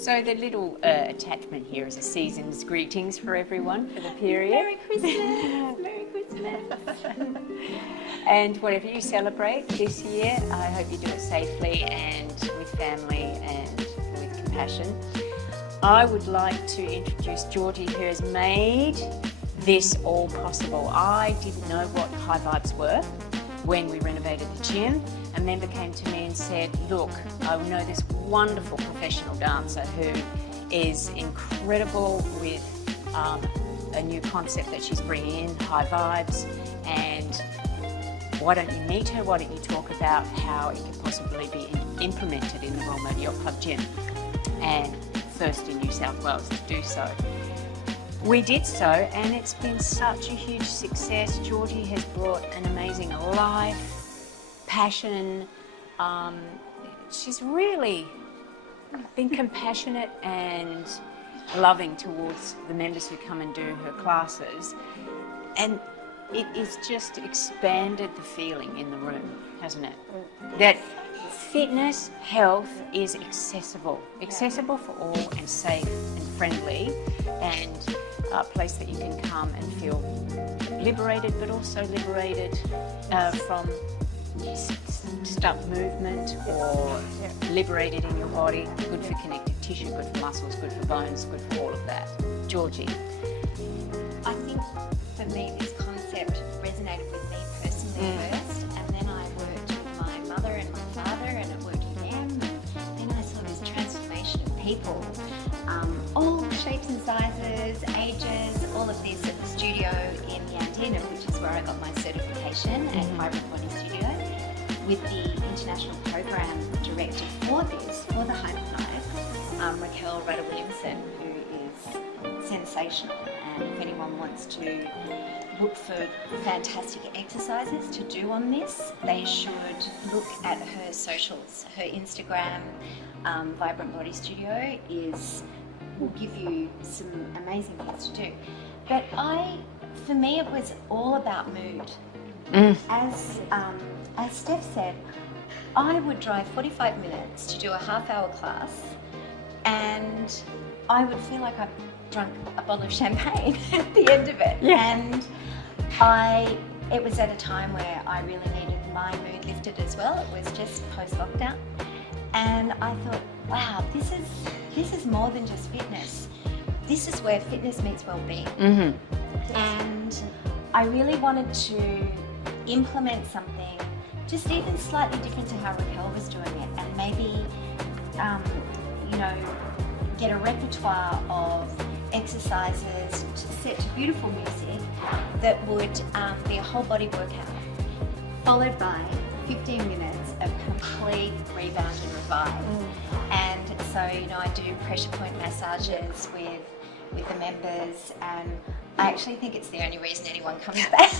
So the little attachment here is a season's greetings for everyone for the period. Merry Christmas! Merry Christmas! And whatever you celebrate this year, I hope you do it safely and with family and with compassion. I would like to introduce Georgie, who has made this all possible. I didn't know what high vibes were when we renovated the gym. A member came to me and said, look, I know this wonderful professional dancer who is incredible with a new concept that she's bringing in, high vibes, and why don't you meet her? Why don't you talk about how it could possibly be implemented in the Royal Motor Yacht Club gym, and first in New South Wales to do so. We did so, and it's been such a huge success. Georgie has brought an amazing life, passion. She's really been compassionate and loving towards the members who come and do her classes. And it has just expanded the feeling in the room, hasn't it? That fitness, health is accessible for all, and safe and friendly, and a place that you can come and feel liberated, but also liberated from stuck movement, or liberated in your body. Good for connective tissue, good for muscles, good for bones, good for all of that. Georgie? I think for me this concept resonated with me personally first, and then I worked with my mother and my father, and it worked with them, and then I saw this transformation of people, all shapes and sizes, ages, all of this at the studio in Yandina, which is where I got my certification at Vibrant Body Studio, with the international program director for this, for the High Knife, Raquel Rutter-Williamson, who is sensational. And if anyone wants to look for fantastic exercises to do on this, they should look at her socials. Her Instagram, Vibrant Body Studio, will give you some amazing things to do. But for me, it was all about mood. As Steph said, I would drive 45 minutes to do a half-hour class, and I would feel like I've drunk a bottle of champagne at the end of it. And it was at a time where I really needed my mood lifted as well. It was just post-lockdown, and I thought, wow, this is more than just fitness. This is where fitness meets well-being. And I really wanted to implement something just even slightly different to how Raquel was doing it, and maybe get a repertoire of exercises set to beautiful music that would be a whole body workout, followed by 15 minutes of complete rebound and revive. And so, I do pressure point massages with the members, and I actually think it's the only reason anyone comes back.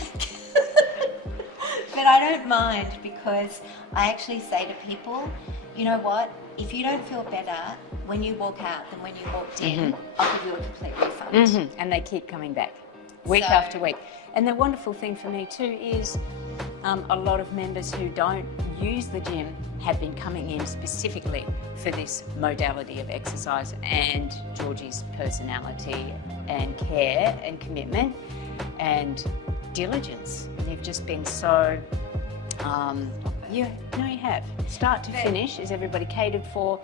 But I don't mind, because I actually say to people, you know what, if you don't feel better when you walk out than when you walked in, I'll give you a complete refund. And they keep coming back week after week. And the wonderful thing for me too is a lot of members who don't use the gym have been coming in specifically for this modality of exercise, and Georgie's personality and care and commitment and diligence. You've just been so, you have. Start to finish is everybody catered for.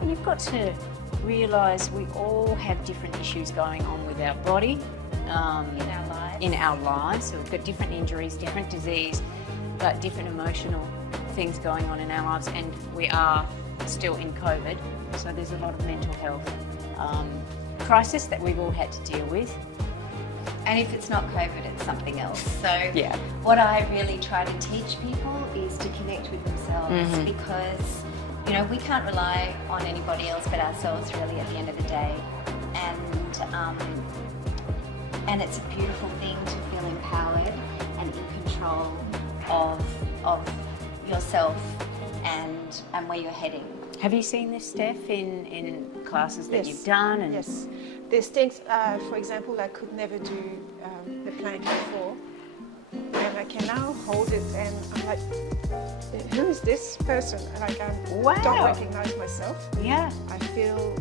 And you've got to realise we all have different issues going on with our body. In our lives. So we've got different injuries, different disease, but different emotional things going on in our lives, and we are still in COVID, so there's a lot of mental health crisis that we've all had to deal with. And if it's not COVID, it's something else. So what I really try to teach people is to connect with themselves, because we can't rely on anybody else but ourselves really at the end of the day. And it's a beautiful thing to feel empowered and in control of yourself and where you're heading. Have you seen this, Steph, in classes that you've done? And yes. There's things, for example, I could never do the plank before. And I can now hold it, and I'm like, who is this person? Like, I don't recognize myself. Yeah. I feel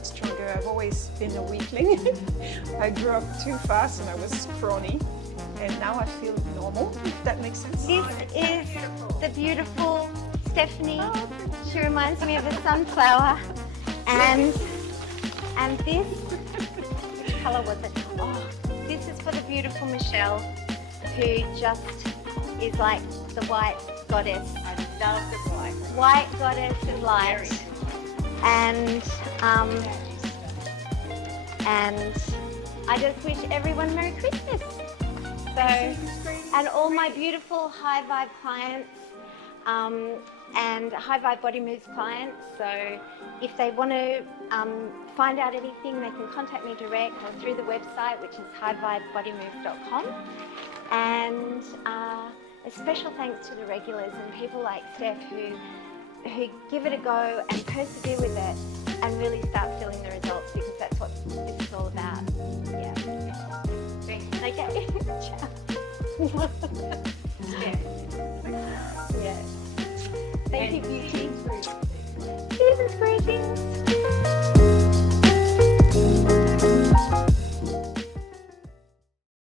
got stronger. I've always been a weakling. I grew up too fast and I was scrawny. And now I feel normal, if that makes sense. This is the beautiful Stephanie. She reminds me of a sunflower. And this, which colour was it? Oh, this is for the beautiful Michelle, who just is like the white goddess. I love the white. White goddess of light. And I just wish everyone Merry Christmas. So, and all my beautiful high vibe clients and high vibe body moves clients. So if they want to find out anything, they can contact me direct or through the website, which is highvibebodymoves.com. And a special thanks to the regulars and people like Steph who give it a go and persevere with it and really start feeling the results, because that's what this is all about. Yeah. Okay. Ciao. Yeah. Thank you, beauty.